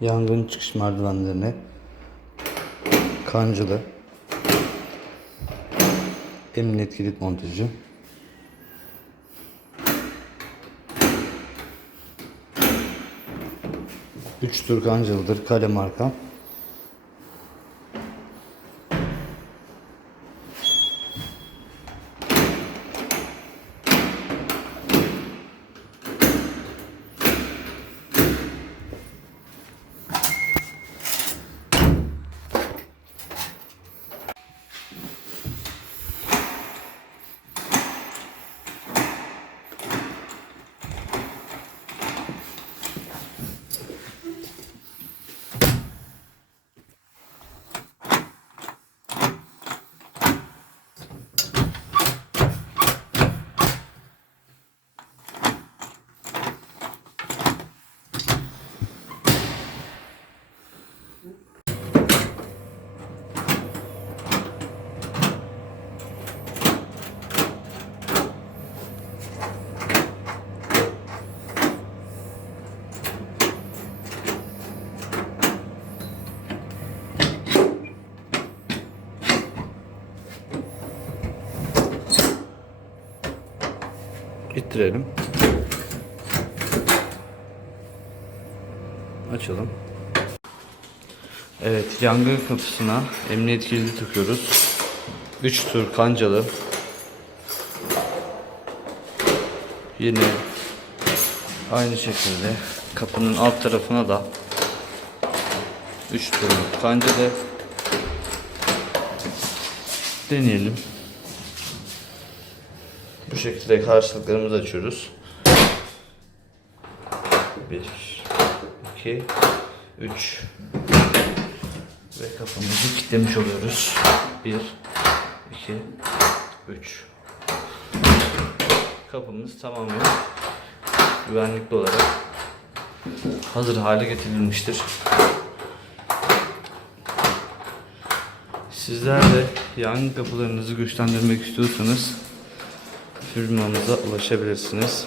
Yangın çıkış merdivenlerine kancılı emniyet kilit montajı Üç tur kancılıdır kale marka. İttirelim. Açalım. Evet, yangın kapısına emniyet kilidi takıyoruz. 3 tur kancalı. Yine aynı şekilde kapının alt tarafına da 3 tur kancalı. Deneyelim. Şekilde karşılıklarımızı açıyoruz. 1 2 3 ve kafamızı kilitlemiş oluyoruz. 1 2 3 Kapımız tamamen güvenlikli olarak hazır hale getirilmiştir. Sizler de yangın kapılarınızı güçlendirmek istiyorsanız firmamıza ulaşabilirsiniz.